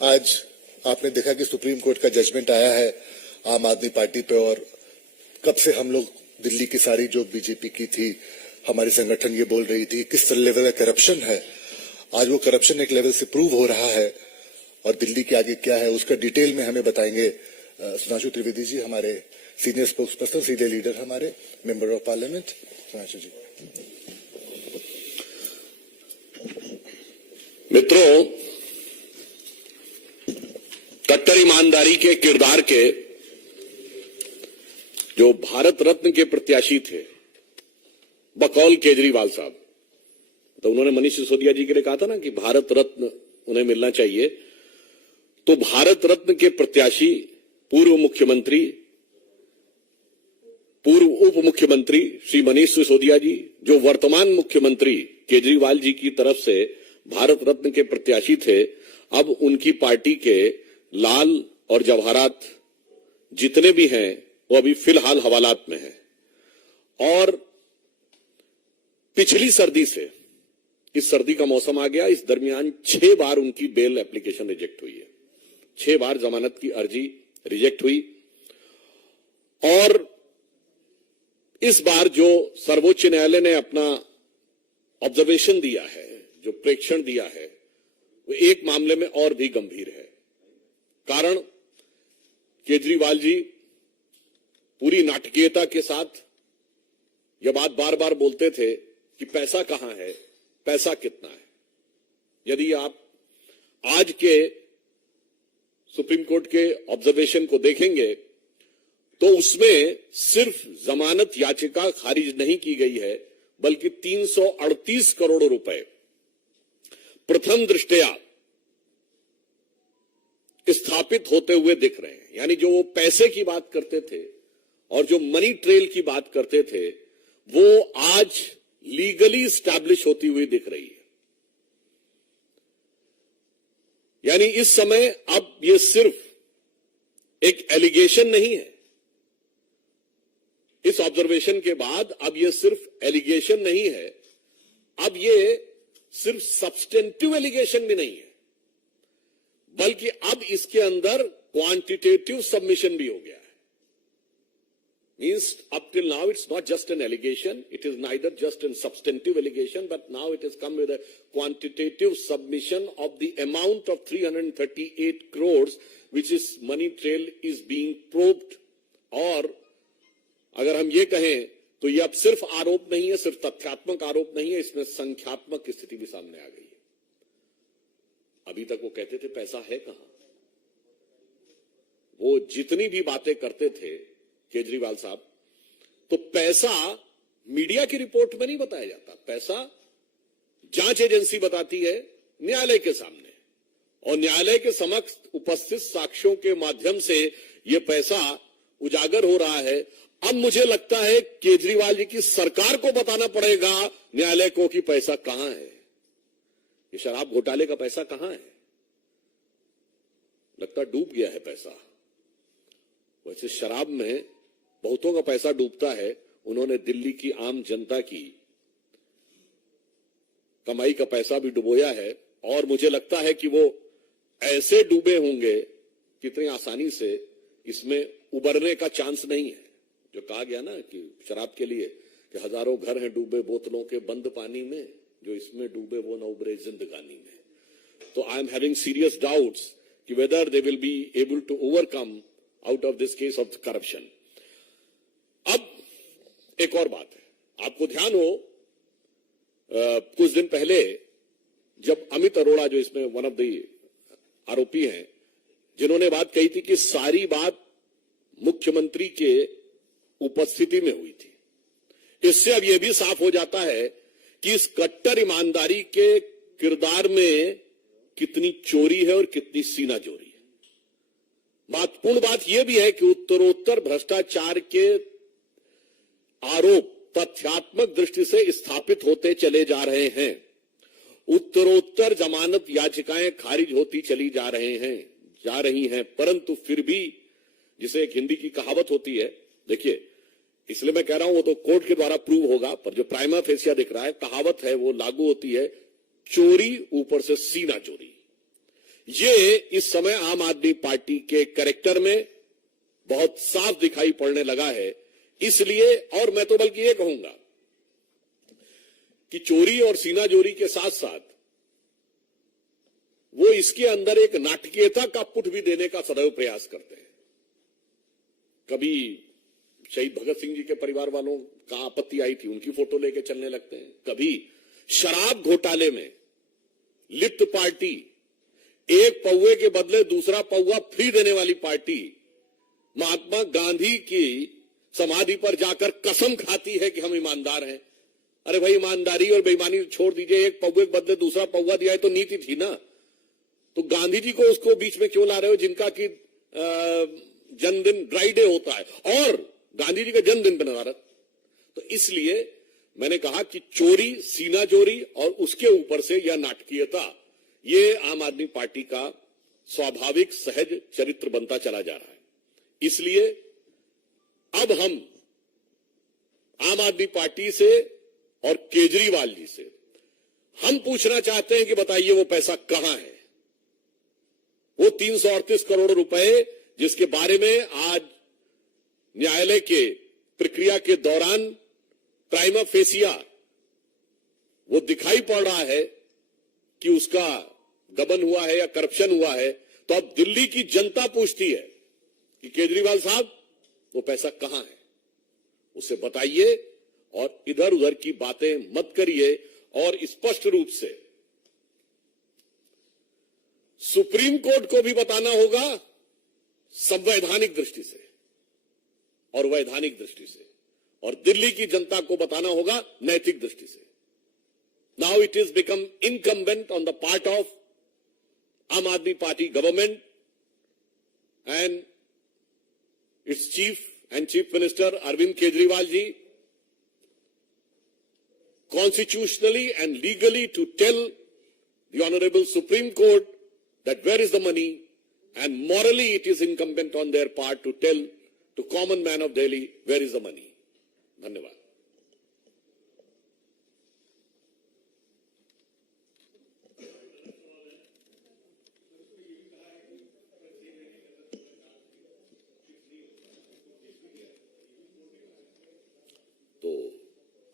आज आपने देखा कि सुप्रीम कोर्ट का जजमेंट आया है आम आदमी पार्टी पे, और कब से हम लोग दिल्ली की सारी जो बीजेपी की थी, हमारी संगठन ये बोल रही थी किस लेवल का करप्शन है। आज वो करप्शन एक लेवल से प्रूव हो रहा है, और दिल्ली के आगे क्या है उसका डिटेल में हमें बताएंगे सुधांशु त्रिवेदी जी, हमारे senior spokes person, senior leader, हमारे मेंबर ऑफ पार्लियामेंट। सुधांशु जी। मित्रों, कट्टर ईमानदारी के किरदार के जो भारत रत्न के प्रत्याशी थे बकौल केजरीवाल साहब, तो उन्होंने मनीष सिसोदिया जी के लिए कहा था ना कि भारत रत्न उन्हें मिलना चाहिए। तो भारत रत्न के प्रत्याशी पूर्व उप मुख्यमंत्री श्री मनीष सिसोदिया जी, जो वर्तमान मुख्यमंत्री केजरीवाल जी की तरफ से भारत रत्न के प्रत्याशी थे, अब उनकी पार्टी के लाल और जवाहरात जितने भी हैं वो अभी फिलहाल हवालात में हैं। और पिछली सर्दी से इस सर्दी का मौसम आ गया, इस दरमियान 6 बार उनकी बेल एप्लीकेशन रिजेक्ट हुई है। 6 बार जमानत की अर्जी रिजेक्ट हुई। और इस बार जो सर्वोच्च न्यायालय ने अपना ऑब्जर्वेशन दिया है, जो प्रेक्षण दिया है, वो एक मामले में और भी गंभीर है। कारण केजरीवाल जी पूरी नाटकीयता के साथ यह बात बार बार बोलते थे कि पैसा कहां है, पैसा कितना है। यदि आप आज के सुप्रीम कोर्ट के ऑब्जर्वेशन को देखेंगे तो उसमें सिर्फ जमानत याचिका खारिज नहीं की गई है, बल्कि 338 करोड़ रुपए प्रथम दृष्टया स्थापित होते हुए दिख रहे हैं। यानी जो वो पैसे की बात करते थे और जो मनी ट्रेल की बात करते थे, वो आज लीगली स्टैब्लिश होती हुई दिख रही है। यानी इस समय अब ये सिर्फ एक एलिगेशन नहीं है। इस ऑब्जर्वेशन के बाद अब ये सिर्फ एलिगेशन नहीं है, अब ये सिर्फ सब्सटेंटिव एलिगेशन भी नहीं है, बल्कि अब इसके अंदर क्वांटिटेटिव सबमिशन भी हो गया है। Means up till now it's not just an allegation, it is neither just a substantive allegation, but now it has come with a quantitative submission of the amount of 338 crores which is money trail is being probed। और अगर हम ये कहें तो ये अब सिर्फ आरोप नहीं है, सिर्फ तथ्यात्मक आरोप नहीं है, इसमें संख्यात्मक स्थिति भी सामने आ गई है। अभी तक वो कहते थे पैसा है कहां। वो जितनी भी बातें करते थे केजरीवाल साहब, तो पैसा मीडिया की रिपोर्ट में नहीं बताया जाता। पैसा जांच एजेंसी बताती है न्यायालय के सामने, और न्यायालय के समक्ष उपस्थित साक्ष्यों के माध्यम से यह पैसा उजागर हो रहा है। अब मुझे लगता है केजरीवाल जी की सरकार को बताना पड़ेगा न्यायालय को कि पैसा कहां है, ये शराब घोटाले का पैसा कहां है। लगता डूब गया है पैसा। वैसे शराब में बहुतों का पैसा डूबता है, उन्होंने दिल्ली की आम जनता की कमाई का पैसा भी डुबोया है। और मुझे लगता है कि वो ऐसे डूबे होंगे कितनी आसानी से इसमें उबरने का चांस नहीं है। जो कहा गया ना कि शराब के लिए कि हजारों घर हैं डूबे बोतलों के बंद पानी में, जो इसमें डूबे वो न उबरे जिंदगानी में। तो I am having serious doubts कि whether they will be able to overcome out of this case of corruption. अब एक और बात है, आपको ध्यान हो कुछ दिन पहले जब अमित अरोड़ा, जो इसमें वन ऑफ द आरोपी हैं, जिन्होंने बात कही थी कि सारी बात मुख्यमंत्री के उपस्थिति में हुई थी, इससे अब यह भी साफ हो जाता है कि इस कट्टर ईमानदारी के किरदार में कितनी चोरी है और कितनी सीनाजोरी है। महत्वपूर्ण बात यह भी है कि उत्तरोत्तर भ्रष्टाचार के आरोप तथ्यात्मक दृष्टि से स्थापित होते चले जा रहे हैं। उत्तरोत्तर जमानत याचिकाएं खारिज होती चली जा रही हैं, परंतु फिर भी, जिसे एक हिंदी की कहावत होती है, देखिए इसलिए मैं कह रहा हूं वो तो कोर्ट के द्वारा प्रूव होगा, पर जो प्राइमा फेसिया दिख रहा है, कहावत है वो लागू होती है, चोरी ऊपर से सीना चोरी। ये इस समय आम आदमी पार्टी के कैरेक्टर में बहुत साफ दिखाई पड़ने लगा है। इसलिए, और मैं तो बल्कि ये कहूंगा कि चोरी और सीनाजोरी के साथ साथ वो इसके अंदर एक नाटकीयता का पुट भी देने का सदैव प्रयास करते हैं। कभी शहीद भगत सिंह जी के परिवार वालों का आपत्ति आई थी, उनकी फोटो लेके चलने लगते हैं। कभी शराब घोटाले में लिप्त पार्टी, एक पौवे के बदले दूसरा पौवा फ्री देने वाली पार्टी, महात्मा गांधी की समाधि पर जाकर कसम खाती है कि हम ईमानदार हैं। अरे भाई, ईमानदारी और बेईमानी छोड़ दीजिए, एक पौवे के बदले दूसरा पौवा दिया है तो नीति थी ना। तो गांधी जी को उसको बीच में क्यों ला रहे हो, जिनका कि जन्मदिन ड्राई डे होता है और गांधी जी का जन्मदिन बना रहा। तो इसलिए मैंने कहा कि चोरी, सीनाजोरी और उसके ऊपर से यह नाटकीयता, ये आम आदमी पार्टी का स्वाभाविक सहज चरित्र बनता चला जा रहा है। इसलिए अब हम आम आदमी पार्टी से और केजरीवाल जी से हम पूछना चाहते हैं कि बताइए वो पैसा कहां है। वो 338 करोड़ रुपए जिसके बारे में आज न्यायालय के प्रक्रिया के दौरान प्राइमा फेसिया वो दिखाई पड़ रहा है कि उसका गबन हुआ है या करप्शन हुआ है, तो अब दिल्ली की जनता पूछती है कि केजरीवाल साहब वो पैसा कहां है, उसे बताइए और इधर उधर की बातें मत करिए। और स्पष्ट रूप से सुप्रीम कोर्ट को भी बताना होगा संवैधानिक दृष्टि से और वैधानिक दृष्टि से, और दिल्ली की जनता को बताना होगा नैतिक दृष्टि से। Now it is become incumbent on the part of Aam Aadmi Party government and its chief minister Arvind Kejriwal ji, constitutionally and legally to tell the Honorable Supreme Court that where is the money, and morally it is incumbent on their part to tell to common man of Delhi where is the money. धन्यवाद। तो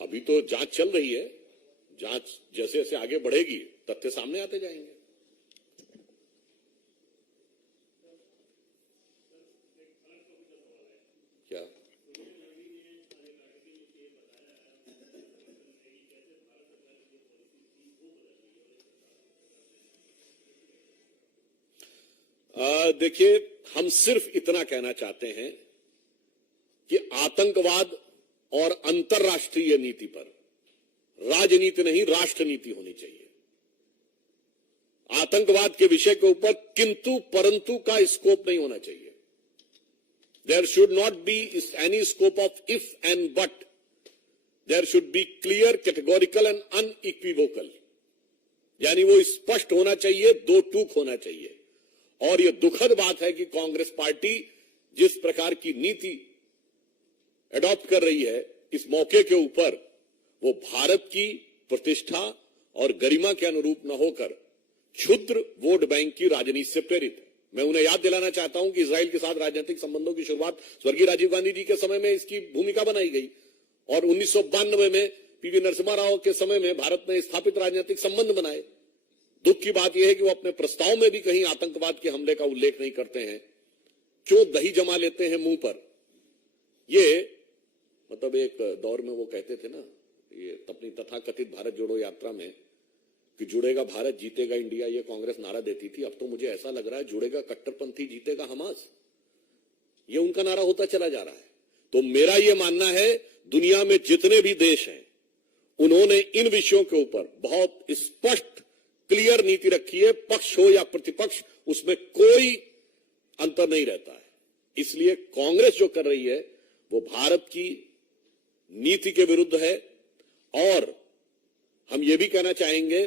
अभी तो जांच चल रही है, जांच जैसे जैसे आगे बढ़ेगी तथ्य सामने आते जाएंगे। क्या देखिए, हम सिर्फ इतना कहना चाहते हैं कि आतंकवाद और अंतर्राष्ट्रीय नीति पर राजनीति नहीं, राष्ट्र नीति होनी चाहिए। आतंकवाद के विषय के ऊपर किंतु परंतु का स्कोप नहीं होना चाहिए। There should not be any scope of if and but, there should be clear, categorical and unequivocal, यानी वो स्पष्ट होना चाहिए, दो टूक होना चाहिए। और यह दुखद बात है कि कांग्रेस पार्टी जिस प्रकार की नीति एडॉप्ट कर रही है, इस मौके के ऊपर वो भारत की प्रतिष्ठा और गरिमा के अनुरूप न होकर क्षुद्र वोट बैंक की राजनीति से प्रेरित है। मैं उन्हें याद दिलाना चाहता हूं कि इजराइल के साथ राजनीतिक संबंधों की शुरुआत स्वर्गीय राजीव गांधी जी के समय में इसकी भूमिका बनाई गई, और 1992 में पीवी नरसिम्हा राव के समय में भारत ने स्थापित राजनीतिक संबंध बनाए। दुख की बात यह है कि वो अपने प्रस्ताव में भी कहीं आतंकवाद के हमले का उल्लेख नहीं करते हैं। क्यों दही जमा लेते हैं मुंह पर? ये मतलब एक दौर में वो कहते थे ना, ये अपनी तथाकथित भारत जोड़ो यात्रा में, कि जुड़ेगा भारत जीतेगा इंडिया, ये कांग्रेस नारा देती थी। अब तो मुझे ऐसा लग रहा है जुड़ेगा कट्टरपंथी जीतेगा हमास, ये उनका नारा होता चला जा रहा है। तो मेरा ये मानना है, दुनिया में जितने भी देश हैं उन्होंने इन विषयों के ऊपर बहुत स्पष्ट क्लियर नीति रखी है। पक्ष हो या प्रतिपक्ष, उसमें कोई अंतर नहीं रहता है। इसलिए कांग्रेस जो कर रही है वो भारत की नीति के विरुद्ध है। और हम ये भी कहना चाहेंगे,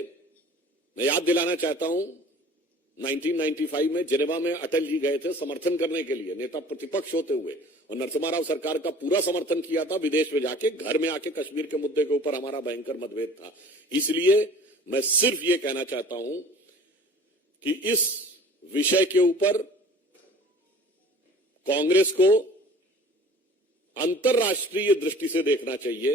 मैं याद दिलाना चाहता हूं, 1995 में जिनेवा में अटल जी गए थे समर्थन करने के लिए, नेता प्रतिपक्ष होते हुए, और नरसिम्हा राव सरकार का पूरा समर्थन किया था। विदेश में जाके, घर में आके कश्मीर के मुद्दे के ऊपर हमारा भयंकर मतभेद था। इसलिए मैं सिर्फ ये कहना चाहता हूं कि इस विषय के ऊपर कांग्रेस को अंतर्राष्ट्रीय दृष्टि से देखना चाहिए।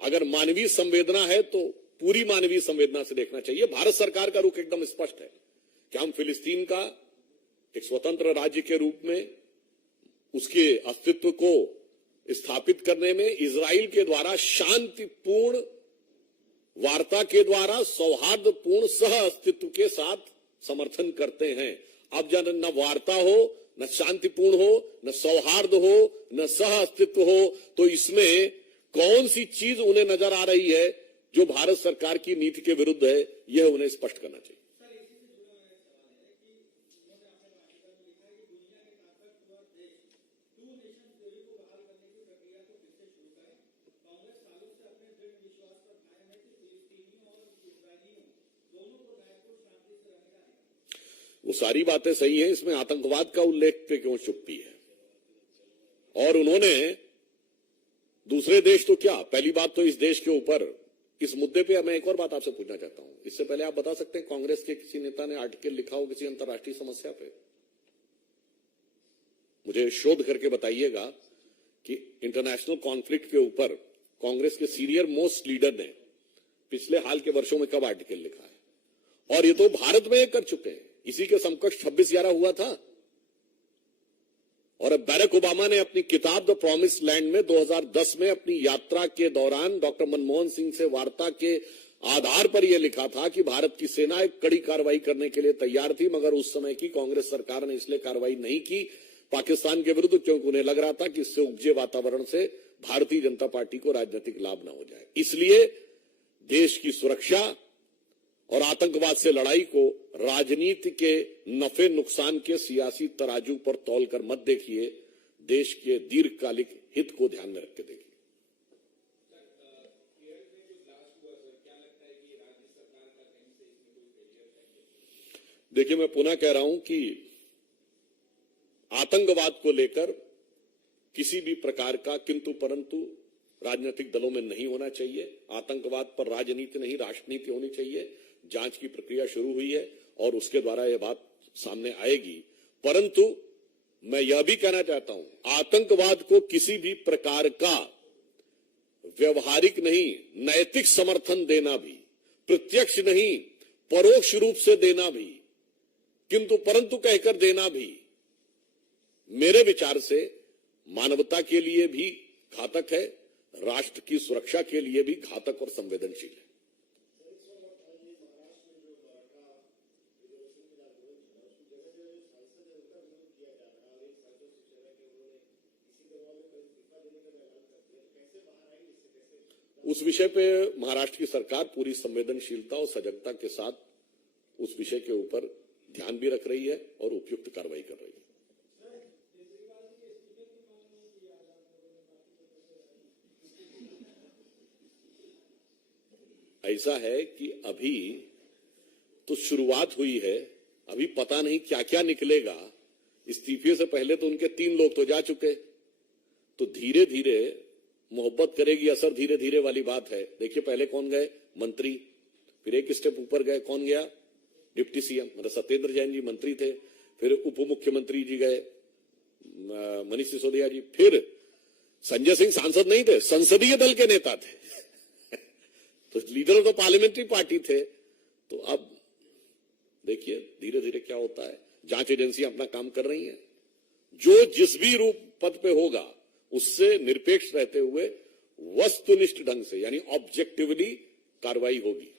अगर मानवीय संवेदना है तो पूरी मानवीय संवेदना से देखना चाहिए। भारत सरकार का रुख एकदम स्पष्ट है कि हम फिलिस्तीन का एक स्वतंत्र राज्य के रूप में उसके अस्तित्व को स्थापित करने में इजराइल के द्वारा शांतिपूर्ण वार्ता के द्वारा सौहार्दपूर्ण सह अस्तित्व के साथ समर्थन करते हैं। अब जब न वार्ता हो, न शांतिपूर्ण हो, न सौहार्द हो, न सह अस्तित्व हो, तो इसमें कौन सी चीज उन्हें नजर आ रही है जो भारत सरकार की नीति के विरुद्ध है, यह उन्हें स्पष्ट करना चाहिए। वो सारी बातें सही है, इसमें आतंकवाद का उल्लेख पे क्यों चुप्पी है? और उन्होंने दूसरे देश तो क्या, पहली बात तो इस देश के ऊपर इस मुद्दे पे मैं एक और बात आपसे पूछना चाहता हूं। इससे पहले आप बता सकते हैं कांग्रेस के किसी नेता ने आर्टिकल लिखा हो किसी अंतर्राष्ट्रीय समस्या पे? मुझे शोध करके बताइएगा कि इंटरनेशनल कॉन्फ्लिक्ट के ऊपर कांग्रेस के सीनियर मोस्ट लीडर ने पिछले हाल के वर्षों में कब आर्टिकल लिखा है। और ये तो भारत में कर चुके हैं। इसी के समकक्ष 26/11 हुआ था। और अब बैरक ओबामा ने अपनी किताब द प्रॉमिस लैंड में 2010 में अपनी यात्रा के दौरान डॉक्टर मनमोहन सिंह से वार्ता के आधार पर यह लिखा था कि भारत की सेना एक कड़ी कार्रवाई करने के लिए तैयार थी, मगर उस समय की कांग्रेस सरकार ने इसलिए कार्रवाई नहीं की पाकिस्तान के विरुद्ध, क्योंकि उन्हें लग रहा था कि इससे उपजे वातावरण से भारतीय जनता पार्टी को राजनीतिक लाभ न हो जाए। इसलिए देश की सुरक्षा और आतंकवाद से लड़ाई को राजनीति के नफे नुकसान के सियासी तराजू पर तौलकर मत देखिए, देश के दीर्घकालिक हित को ध्यान में रख के देखिए। देखिए, मैं पुनः कह रहा हूं कि आतंकवाद को लेकर किसी भी प्रकार का किंतु परंतु राजनीतिक दलों में नहीं होना चाहिए। आतंकवाद पर राजनीति नहीं राष्ट्रनीति होनी चाहिए। जांच की प्रक्रिया शुरू हुई है और उसके द्वारा यह बात सामने आएगी। परंतु मैं यह भी कहना चाहता हूं, आतंकवाद को किसी भी प्रकार का व्यवहारिक नहीं नैतिक समर्थन देना भी, प्रत्यक्ष नहीं परोक्ष रूप से देना भी, किंतु परंतु कहकर देना भी मेरे विचार से मानवता के लिए भी घातक है, राष्ट्र की सुरक्षा के लिए भी घातक और संवेदनशील है। उस विषय पे महाराष्ट्र की सरकार पूरी संवेदनशीलता और सजगता के साथ उस विषय के ऊपर ध्यान भी रख रही है और उपयुक्त कार्रवाई कर रही है। ऐसा है कि अभी तो शुरुआत हुई है, अभी पता नहीं क्या क्या निकलेगा। इस्तीफे से पहले तो उनके 3 लोग तो जा चुके, तो धीरे धीरे मोहब्बत करेगी असर धीरे धीरे वाली बात है। देखिए, पहले कौन गए? मंत्री। फिर एक स्टेप ऊपर गए, कौन गया? डिप्टी सीएम, मतलब सत्येंद्र जैन जी मंत्री थे। फिर उप मुख्यमंत्री जी गए, मनीष सिसोदिया जी। फिर संजय सिंह सांसद नहीं थे, संसदीय दल के नेता थे तो leader of the parliamentary party थे। तो अब देखिए धीरे धीरे क्या होता है। जांच एजेंसियां अपना काम कर रही हैं। जो जिस भी रूप पद पे होगा उससे निरपेक्ष रहते हुए वस्तुनिष्ठ ढंग से यानी ऑब्जेक्टिवली कार्रवाई होगी।